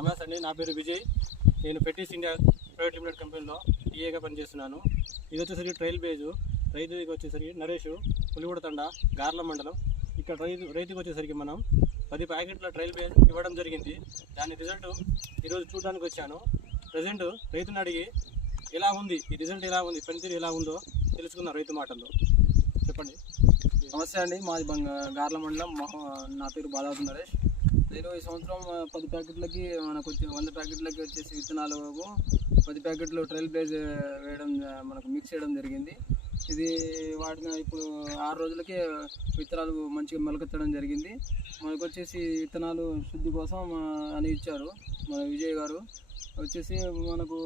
నమస్తే అండి, నా పేరు విజయ్. నేను ఫెర్టిస్ ఇండియా ప్రైవేట్ లిమిటెడ్ కంపెనీలో టీఏగా పనిచేస్తున్నాను. ఇది వచ్చేసరికి ట్రయల్ బేజు. రైతుకి వచ్చేసరికి నరేష్, పులిగూడతండ, గార్ల మండలం. ఇక్కడ రైతుకి వచ్చేసరికి మనం 10 ప్యాకెట్ల ట్రయల్ బేజ్ ఇవ్వడం జరిగింది. దాని రిజల్ట్ ఈరోజు చూడడానికి వచ్చాను. ప్రజెంట్ రైతుని అడిగి ఎలా ఉంది, ఈ రిజల్ట్ ఎలా ఉంది, పనితీరు ఎలా ఉందో తెలుసుకున్న రైతు మాటల్లో. చెప్పండి. నమస్తే అండి, మాది గార్ల మండలం. నా పేరు బాలాజీ నరేష్. నేను ఈ సంవత్సరం 10 ప్యాకెట్లకి మనకు వచ్చి 100 ప్యాకెట్లకి వచ్చేసి విత్తనాలు 10 ప్యాకెట్లు ట్రయల్ బేజ్ వేయడం, మనకు మిక్స్ చేయడం జరిగింది. ఇది వాడిన ఇప్పుడు 6 రోజులకే విత్తనాలు మంచిగా మొలకెత్తడం జరిగింది. మనకు వచ్చేసి విత్తనాలు శుద్ధి కోసం అని ఇచ్చారు మన విజయ్ గారు. వచ్చేసి మనకు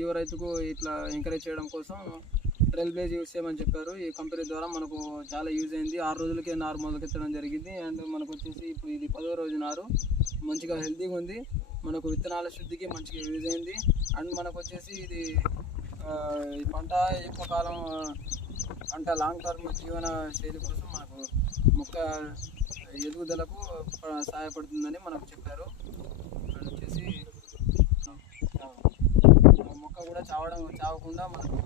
యువ రైతుకు ఇట్లా ఎంకరేజ్ చేయడం కోసం ట్రయల్ బేజ్ యూజ్ చేయమని చెప్పారు. ఈ కంపెనీ ద్వారా మనకు చాలా యూజ్ అయింది. 6 రోజులకే నారు మొదలెత్తడం జరిగింది. అండ్ మనకు వచ్చేసి ఇప్పుడు ఇది 10వ రోజు నారు మంచిగా హెల్తీగా ఉంది. మనకు విత్తనాల శుద్ధికి మంచిగా యూజ్ అయింది. అండ్ మనకు వచ్చేసి ఇది ఈ పంట ఎక్కువ కాలం పంట లాంగ్ టర్మ్ జీవన శైలి కోసం మనకు మొక్క ఎదుగుదలకు సహాయపడుతుందని మనకు చెప్పారు. అండ్ వచ్చేసి మొక్క కూడా చావకుండా మనకు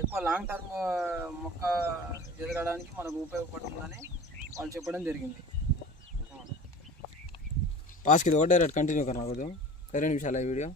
ఎక్కువ లాంగ్ టర్మ్ మొక్క ఎదగడానికి మనకు ఉపయోగపడుతుందని వాళ్ళు చెప్పడం జరిగింది. पास की तो डैरेक्ट कंटिन्यू करना को दो 2 निमिषाला वीडियो